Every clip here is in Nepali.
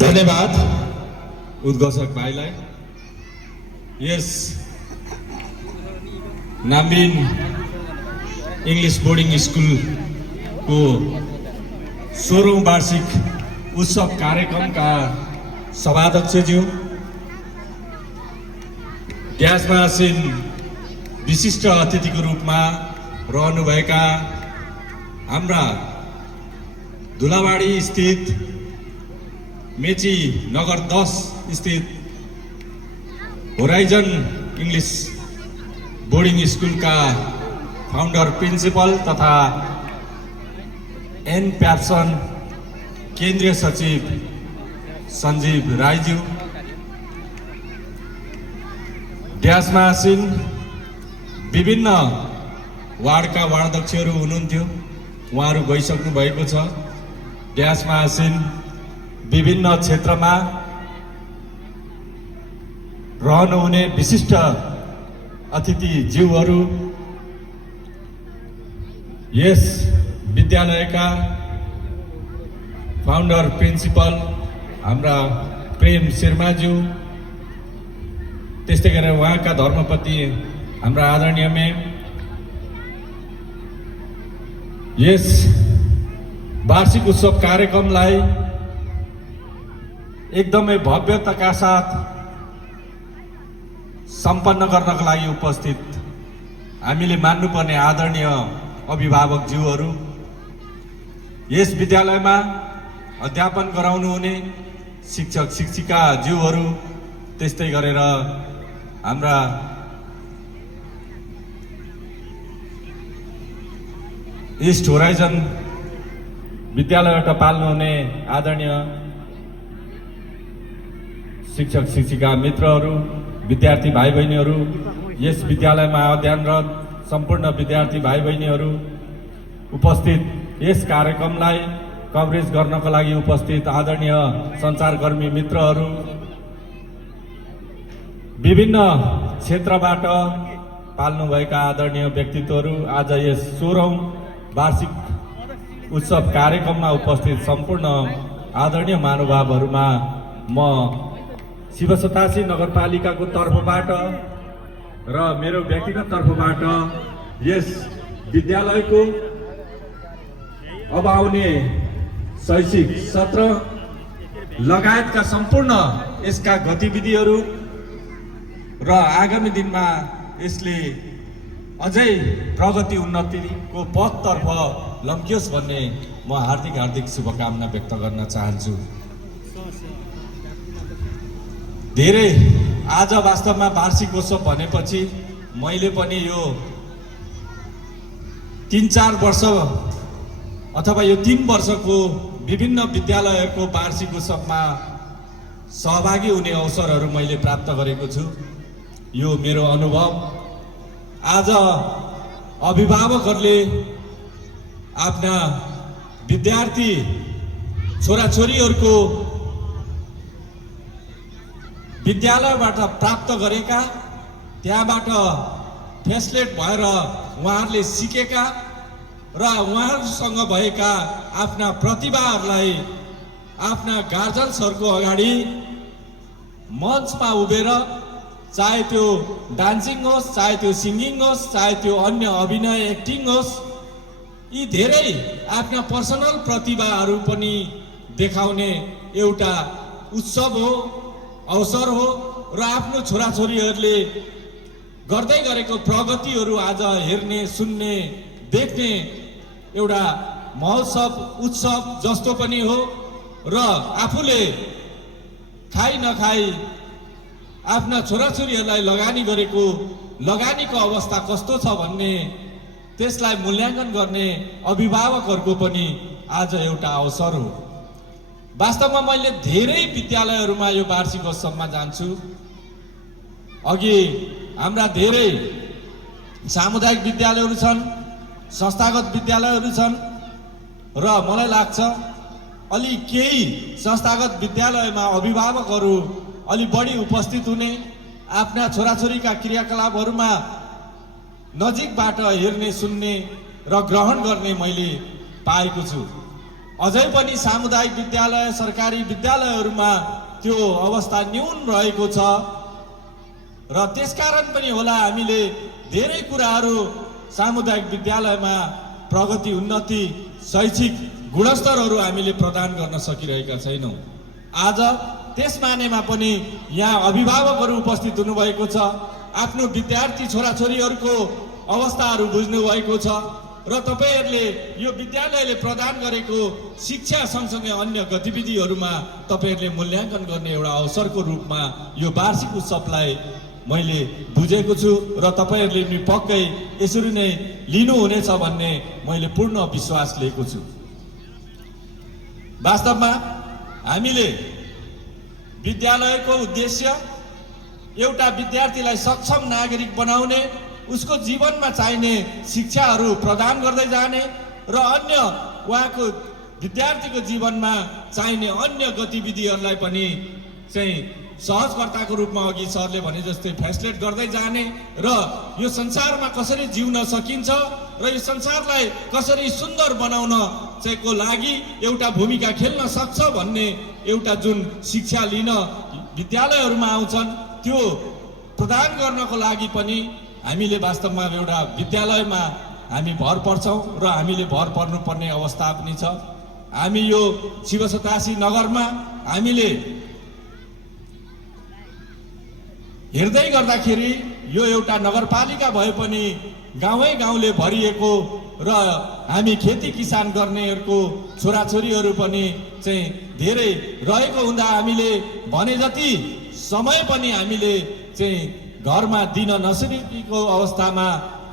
धन्यवाद उद्घोषक भाइलाई। यस नाम्बिन इंग्लिश बोर्डिङ स्कुलको 16औं वार्षिक उत्सव कार्यक्रमका सभाध्यक्षज्यू, ग्यासमा आसीन विशिष्ट अतिथिको रूपमा रहनुभएका हाम्रा धुलाबाडी स्थित मेची नगर 10 स्थित होराइजन इंग्लिश बोर्डिङ स्कुलका फाउन्डर प्रिन्सिपल तथा एन प्याप्सन केन्द्रीय सचिव सञ्जीव राईज्यू, ड्यासमा आसीन विभिन्न वार्डका वार्डाध्यक्षहरू हुनुहुन्थ्यो, उहाँहरू गइसक्नु भएको छ। ड्यासमा आसीन विभिन्न क्षेत्रमा रहनुहुने विशिष्ट अतिथिज्यूहरू, यस विद्यालयका फाउन्डर प्रिन्सिपल हाम्रा प्रेम शर्माज्यू, त्यस्तै गरेर उहाँका धर्मपति हाम्रा आदरणीय मेम, यस वार्षिक उत्सव कार्यक्रमलाई एकदमै भव्यताका साथ सम्पन्न गर्नका लागि उपस्थित हामीले मान्नुपर्ने आदरणीय अभिभावकज्यूहरू, यस विद्यालयमा अध्यापन गराउनुहुने शिक्षक शिक्षिकाज्यूहरू, त्यस्तै गरेर हाम्रा ईस्ट होराइजन विद्यालयबाट पाल्नुहुने आदरणीय शिक्षक शिक्षिका मित्रहरू, विद्यार्थी भाइ बहिनीहरू, यस विद्यालयमा अध्ययनरत सम्पूर्ण विद्यार्थी भाइ बहिनीहरू, उपस्थित यस कार्यक्रमलाई कभरेज गर्नको लागि उपस्थित आदरणीय सञ्चारकर्मी मित्रहरू, विभिन्न क्षेत्रबाट पाल्नुभएका आदरणीय व्यक्तित्वहरू, आज यस 16औं वार्षिक उत्सव कार्यक्रममा उपस्थित सम्पूर्ण आदरणीय महानुभावहरूमा म शिवसतासी नगरपालिकाको तर्फबाट र मेरो व्यक्तिगत तर्फबाट यस विद्यालयको अब आउने शैक्षिक सत्र लगायतका सम्पूर्ण यसका गतिविधिहरू र आगामी दिनमा यसले अझै प्रगति उन्नतिको पथतर्फ लम्कियोस् भन्ने म हार्दिक शुभकामना व्यक्त गर्न चाहन्छु। धेरै आज वास्तवमा वार्षिक उत्सव भनेपछि मैले पनि यो 3-4 वर्ष अथवा यो 3 वर्षको विभिन्न विद्यालयहरूको वार्षिक उत्सवमा सहभागी हुने अवसरहरू मैले प्राप्त गरेको छु। यो मेरो अनुभव। आज अभिभावकहरूले आफ्ना विद्यार्थी छोराछोरीहरूको विद्यालयबाट प्राप्त गरेका, त्यहाँबाट फेसलेट भएर उहाँहरूले सिकेका र उहाँहरूसँग भएका आफ्ना प्रतिभाहरूलाई आफ्ना गार्जियन्सहरूको अगाडि मञ्चमा उभिएर, चाहे त्यो डान्सिङ होस्, चाहे त्यो सिङ्गिङ होस्, चाहे त्यो अन्य अभिनय एक्टिङ होस्, यी धेरै आफ्ना पर्सनल प्रतिभाहरू पनि देखाउने एउटा उत्सव हो, अवसर हो र आफ्नो छोराछोरीहरूले गर्दै गरेको प्रगतिहरू आज हेर्ने, सुन्ने, देख्ने एउटा महोत्सव उत्सव जस्तो पनि हो र आफूले खाइ नखाई आफ्ना छोराछोरीहरूलाई लगानी गरेको लगानीको अवस्था कस्तो छ भन्ने त्यसलाई मूल्याङ्कन गर्ने अभिभावकहरूको पनि आज एउटा अवसर हो। वास्तवमा मैले धेरै विद्यालयहरूमा यो वार्षिक उत्सवमा जान्छु। अघि हाम्रा धेरै सामुदायिक विद्यालयहरू छन्, संस्थागत विद्यालयहरू छन् र मलाई लाग्छ अलि केही संस्थागत विद्यालयमा अभिभावकहरू अलि बढी उपस्थित हुने, आफ्ना छोराछोरीका क्रियाकलापहरूमा नजिकबाट हेर्ने, सुन्ने र ग्रहण गर्ने मैले पाएको छु। अझै पनि सामुदायिक विद्यालय सरकारी विद्यालयहरूमा त्यो अवस्था न्यून रहेको छ र त्यसकारण पनि होला हामीले धेरै कुराहरू सामुदायिक विद्यालयमा प्रगति उन्नति शैक्षिक गुणस्तरहरू हामीले प्रदान गर्न सकिरहेका छैनौँ। आज त्यस मानेमा पनि यहाँ अभिभावकहरू उपस्थित हुनुभएको छ, आफ्नो विद्यार्थी छोराछोरीहरूको अवस्थाहरू बुझ्नुभएको छ र तपाईहरूले यो विद्यालयले प्रदान गरेको शिक्षा सँगसँगै अन्य गतिविधिहरूमा तपाईहरूले मूल्याङ्कन गर्ने एउटा अवसरको रूपमा यो वार्षिक उत्सवलाई मैले बुझेको छु र तपाईहरूले पनि पक्कै यसरी नै लिनुहुनेछ भन्ने मैले पूर्ण विश्वास लिएको छु। वास्तवमा हामीले विद्यालयको उद्देश्य एउटा विद्यार्थीलाई सक्षम नागरिक बनाउने, उसको जीवनमा चाहिने शिक्षाहरू प्रदान गर्दै जाने र अन्य उहाँको विद्यार्थीको जीवनमा चाहिने अन्य गतिविधिहरूलाई पनि चाहिँ सहजकर्ताको रूपमा अघि सरले भने जस्तै फेसिलिटेट गर्दै जाने र यो संसारमा कसरी जिउन सकिन्छ र यो संसारलाई कसरी सुन्दर बनाउन चाहिँ को लागि एउटा भूमिका खेल्न सक्छ भन्ने एउटा जुन शिक्षा लिन विद्यालयहरूमा आउँछन् त्यो प्रदान गर्नको लागि पनि हामीले वास्तवमा एउटा विद्यालयमा हामी भर पर्छौँ र हामीले भर पर्नुपर्ने अवस्था पनि छ। हामी यो शिव 87 नगरमा हामीले हेर्दै गर्दाखेरि यो एउटा नगरपालिका भए पनि गाउँै गाउँले भरिएको र हामी खेती किसान गर्नेहरूको छोराछोरीहरू पनि चाहिँ धेरै रहेको हुँदा हामीले भने जति समय पनि हामीले चाहिँ घरमा दिन नसकेको अवस्थामा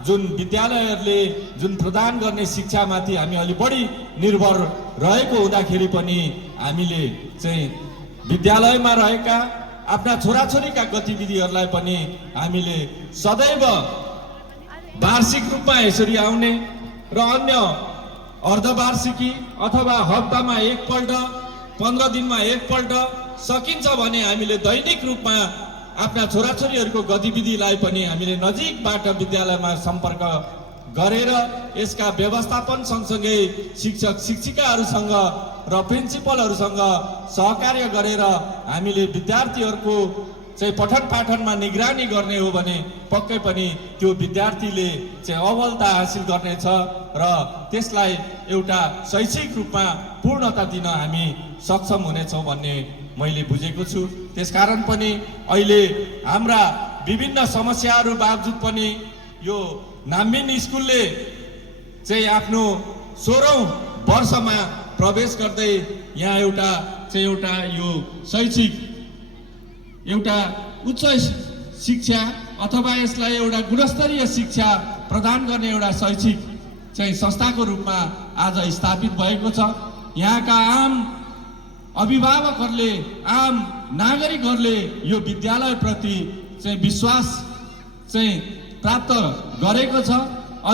जुन विद्यालयहरूले जुन प्रदान गर्ने शिक्षामाथि हामी अलि बढी निर्भर रहेको हुँदाखेरि पनि हामीले चाहिँ विद्यालयमा रहेका आफ्ना छोराछोरीका गतिविधिहरूलाई पनि हामीले सदैव वार्षिक रूपमा यसरी आउने र अन्य अर्धवार्षिकी अथवा हप्तामा एकपल्ट 15 दिनमा एकपल्ट सकिन्छ भने हामीले दैनिक रूपमा आफ्ना छोराछोरीहरूको गतिविधिलाई पनि हामीले नजिकबाट विद्यालयमा सम्पर्क गरेर यसका व्यवस्थापन सँगसँगै शिक्षक शिक्षिकाहरूसँग र प्रिन्सिपलहरूसँग सहकार्य गरेर हामीले विद्यार्थीहरूको चाहिँ पठन पाठनमा निगरानी गर्ने हो भने पक्कै पनि त्यो विद्यार्थीले चाहिँ अव्वलता हासिल गर्नेछ र त्यसलाई एउटा शैक्षिक रूपमा पूर्णता दिन हामी सक्षम हुनेछौँ भन्ने मैले बुझेको छु। त्यसकारण पनि अहिले हाम्रा विभिन्न समस्याहरू बावजुद पनि यो नाम्बिन स्कुलले चाहिँ आफ्नो 16औं वर्षमा प्रवेश गर्दै यहाँ एउटा यो शैक्षिक एउटा उच्च शिक्षा अथवा यसलाई एउटा गुणस्तरीय शिक्षा प्रदान गर्ने एउटा शैक्षिक चाहिँ संस्थाको रूपमा आज स्थापित भएको छ। यहाँका आम अभिभावकहरूले आम नागरिकहरूले यो विद्यालयप्रति चाहिँ विश्वास चाहिँ प्राप्त गरेको छ।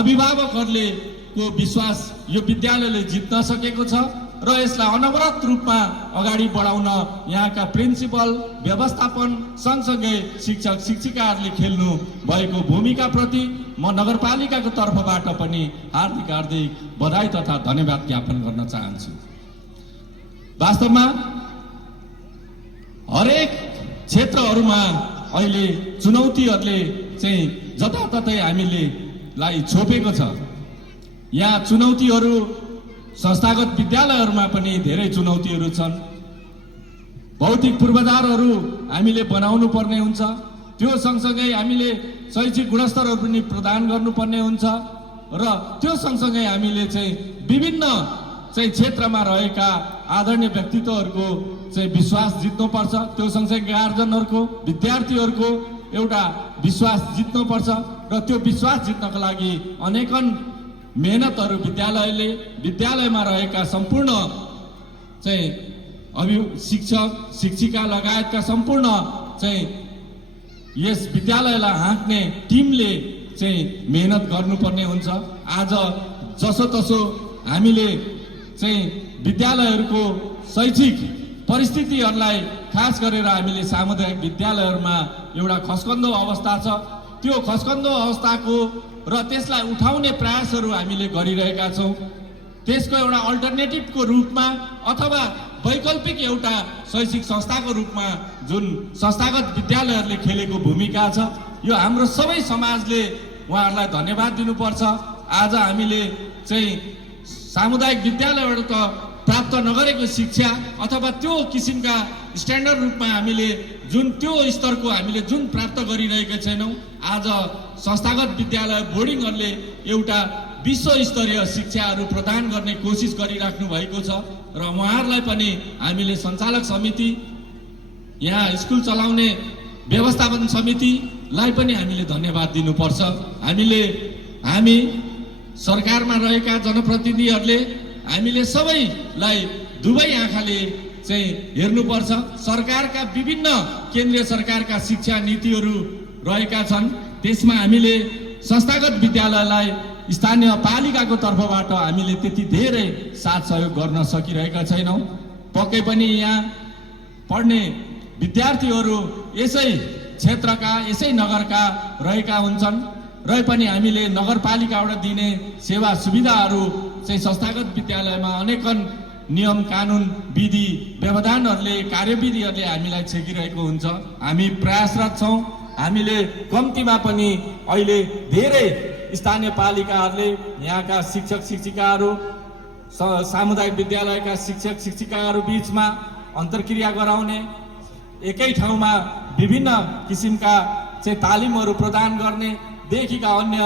अभिभावकहरूले को विश्वास यो विद्यालयले जित्न सकेको छ र यसलाई अनवरत रूपमा अगाडि बढाउन यहाँका प्रिन्सिपल व्यवस्थापन सँगसँगै शिक्षक शिक्षिकाहरूले खेल्नु भएको भूमिकाप्रति म नगरपालिकाको तर्फबाट पनि हार्दिक हार्दिक बधाई तथा धन्यवाद ज्ञापन गर्न चाहन्छु। वास्तवमा हरेक क्षेत्रहरूमा अहिले चुनौतीहरूले चाहिँ जताततै हामीलाई छोपेको छ। यहाँ चुनौतीहरू संस्थागत विद्यालयहरूमा पनि धेरै चुनौतीहरू छन्। भौतिक पूर्वाधारहरू हामीले बनाउनु पर्ने हुन्छ, त्यो सँगसँगै हामीले शैक्षिक गुणस्तरहरू पनि प्रदान गर्नुपर्ने हुन्छ र त्यो सँगसँगै हामीले चाहिँ विभिन्न चाहिँ क्षेत्रमा रहेका आदरणीय व्यक्तित्वहरूको चाहिँ विश्वास जित्नुपर्छ। त्यो सँगसँगै गार्जनहरूको विद्यार्थीहरूको एउटा विश्वास जित्नुपर्छ र त्यो विश्वास जित्नको लागि अनेकन मेहनतहरू विद्यालयमा रहेका सम्पूर्ण चाहिँ शिक्षक शिक्षिका लगायतका सम्पूर्ण चाहिँ यस विद्यालयलाई हाँक्ने टिमले चाहिँ मेहनत गर्नुपर्ने हुन्छ। आज जसोतसो हामीले चाहिँ विद्यालयहरूको शैक्षिक परिस्थितिहरूलाई खास गरेर हामीले सामुदायिक विद्यालयहरूमा एउटा खस्कन्दो अवस्था छ। त्यो खस्कन्दो अवस्थाको र त्यसलाई उठाउने प्रयासहरू हामीले गरिरहेका छौँ। त्यसको एउटा अल्टरनेटिभको रूपमा अथवा वैकल्पिक एउटा शैक्षिक संस्थाको रूपमा जुन संस्थागत विद्यालयहरूले खेलेको भूमिका छ, यो हाम्रो सबै समाजले उहाँहरूलाई धन्यवाद दिनुपर्छ। आज हामीले चाहिँ सामुदायिक विद्यालयबाट प्राप्त नगरेको शिक्षा अथवा त्यो किसिमका स्ट्यान्डर्ड रूपमा हामीले जुन त्यो स्तरको हामीले जुन प्राप्त गरिरहेका छैनौँ, आज संस्थागत विद्यालय बोर्डिङहरूले एउटा विश्व स्तरीय शिक्षाहरू प्रदान गर्ने कोसिस गरिराख्नु भएको छ र उहाँहरूलाई पनि हामीले सञ्चालक समिति, यहाँ स्कुल चलाउने व्यवस्थापन समितिलाई पनि हामीले धन्यवाद दिनुपर्छ। हामी सरकारमा रहेका जनप्रतिनिधिहरूले हामीले सबैलाई दुवै आँखाले चाहिँ हेर्नुपर्छ। सरकारका विभिन्न केन्द्रीय सरकारका शिक्षा नीतिहरू रहेका छन्, त्यसमा हामीले संस्थागत विद्यालयलाई स्थानीय पालिकाको तर्फबाट हामीले त्यति धेरै साथ सहयोग गर्न सकिरहेका छैनौँ। पक्कै पनि यहाँ पढ्ने विद्यार्थीहरू यसै क्षेत्रका यसै नगरका रहेका हुन्छन् र पनि हामीले नगरपालिकाबाट दिने सेवा सुविधाहरू चाहिँ संस्थागत विद्यालयमा अनेकन नियम कानुन विधि व्यवधानहरूले कार्यविधिहरूले हामीलाई छेकिरहेको हुन्छ। हामी प्रयासरत छौँ। हामीले कम्तीमा पनि अहिले धेरै स्थानीय पालिकाहरूले यहाँका शिक्षक शिक्षिकाहरू सामुदायिक विद्यालयका शिक्षक शिक्षिकाहरू बीचमा अन्तर्क्रिया गराउने, एकै ठाउँमा विभिन्न किसिमका चाहिँ तालिमहरू प्रदान गर्ने देखिका अन्य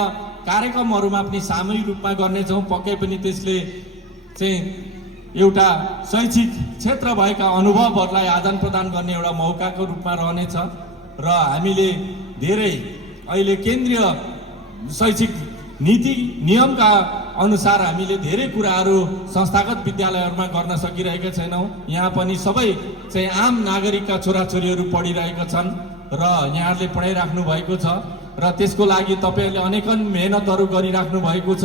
कार्यक्रमहरूमा पनि सामूहिक रूपमा गर्नेछौँ। पक्कै पनि त्यसले चाहिँ एउटा शैक्षिक क्षेत्र भएका अनुभवहरूलाई आदान प्रदान गर्ने एउटा मौकाको रूपमा रहनेछ र हामीले धेरै अहिले केन्द्रीय शैक्षिक नीति नियमका अनुसार हामीले धेरै कुराहरू संस्थागत विद्यालयहरूमा गर्न सकिरहेका छैनौँ। यहाँ पनि सबै चाहिँ आम नागरिकका छोराछोरीहरू पढिरहेका छन् र यहाँहरूले पढाइराख्नु भएको छ र त्यसको लागि तपाईँहरूले अनेकन मेहनतहरू गरिराख्नु भएको छ।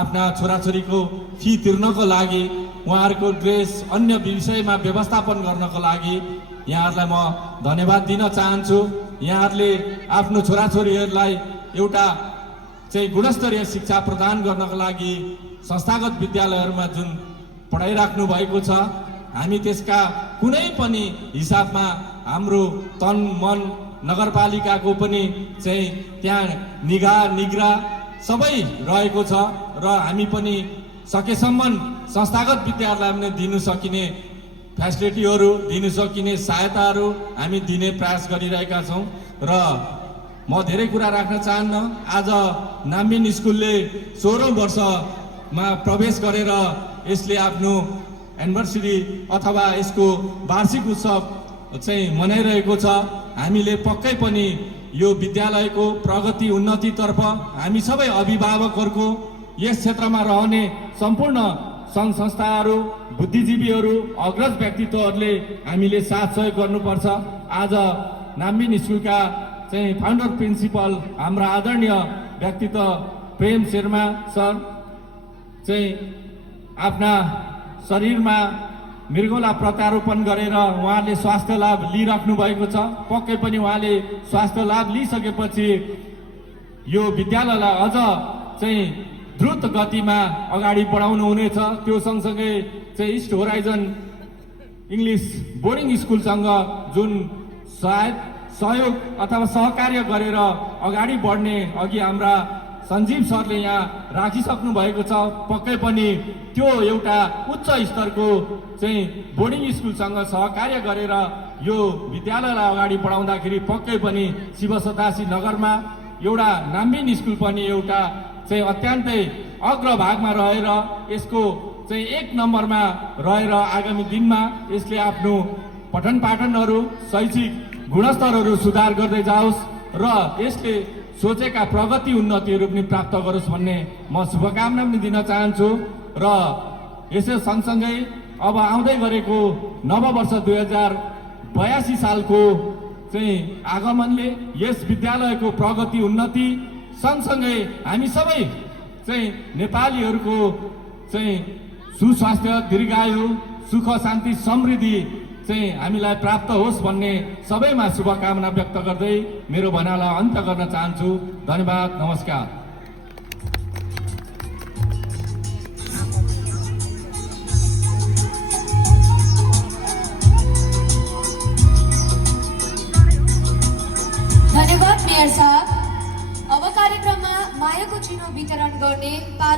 आफ्ना छोराछोरीको फी तिर्नको लागि, उहाँहरूको ड्रेस अन्य विषयमा व्यवस्थापन गर्नको लागि यहाँहरूलाई म धन्यवाद दिन चाहन्छु। यहाँहरूले आफ्नो छोराछोरीहरूलाई एउटा चाहिँ गुणस्तरीय शिक्षा प्रदान गर्नको लागि संस्थागत विद्यालयहरूमा जुन पढाइराख्नु भएको छ, हामी त्यसका कुनै पनि हिसाबमा हाम्रो तन मन नगरपालिकाको पनि चाहिँ त्यहाँ निगरानी सबै रहेको छ र हामी पनि सकेसम्म संस्थागत विद्यालयमा दिनु सकिने फेसिलिटीहरू, दिनु सकिने सहायताहरू हामी दिने प्रयास गरिरहेका छौँ र म धेरै कुरा राख्न चाहन्न। आज नाम्बिन स्कुलले 16औं वर्षमा प्रवेश गरेर यसले आफ्नो एनिभर्सरी अथवा यसको वार्षिक उत्सव चाहिँ मनाइरहेको छ। हामीले पक्कै पनि यो विद्यालयको प्रगति उन्नतितर्फ हामी सबै अभिभावकहरूको, यस क्षेत्रमा रहने सम्पूर्ण सङ्घ संस्थाहरू, बुद्धिजीवीहरू, अग्रज व्यक्तित्वहरूले हामीले साथ सहयोग गर्नुपर्छ। आज नाम्बिन स्कुलका चाहिँ फाउन्डर प्रिन्सिपल हाम्रा आदरणीय व्यक्तित्व प्रेम शर्मा सर चाहिँ आफ्ना शरीरमा मृगौला प्रत्यारोपण गरेर उहाँले स्वास्थ्य लाभ लिइराख्नु भएको छ। पक्कै पनि उहाँले स्वास्थ्य लाभ लिइसकेपछि यो विद्यालयलाई अझ चाहिँ द्रुत गतिमा अगाडि बढाउनु हुनेछ। त्यो सँगसँगै चाहिँ इस्ट होराइजन इङ्ग्लिस बोर्डिङ स्कुलसँग जुन सहयोग अथवा सहकार्य गरेर अगाडि बढ्ने अघि हाम्रा सञ्जीव सरले यहाँ राखिसक्नु भएको छ। पक्कै पनि त्यो एउटा उच्च स्तरको चाहिँ बोर्डिङ स्कुलसँग सहकार्य गरेर यो विद्यालयलाई अगाडि बढाउँदाखेरि पक्कै पनि शिव सतासी नगरमा एउटा नाम्बिन स्कुल पनि एउटा चाहिँ अत्यन्तै अग्रभागमा रहेर यसको चाहिँ 1 नम्बरमा रहेर आगामी दिनमा यसले आफ्नो पठन पाठनहरू, शैक्षिक गुणस्तरहरू सुधार गर्दै जाओस् र यसले सोचेका प्रगति उन्नतिहरू पनि प्राप्त गरोस् भन्ने म शुभकामना पनि दिन चाहन्छु। र यसै सँगसँगै अब आउँदै गरेको नववर्ष 2082 सालको चाहिँ आगमनले यस विद्यालयको प्रगति उन्नति सँगसँगै हामी सबै चाहिँ नेपालीहरूको चाहिँ सुस्वास्थ्य, दीर्घायु, सुख शान्ति समृद्धि चाहिँ हामीलाई प्राप्त होस् भन्ने सबैमा शुभकामना व्यक्त गर्दै मेरो भनाइलाई अन्त्य गर्न चाहन्छु। धन्यवाद, नमस्कार। नमस्कार साहब। अब कार्यक्रममा मायाको चिनो वितरण गर्ने पालो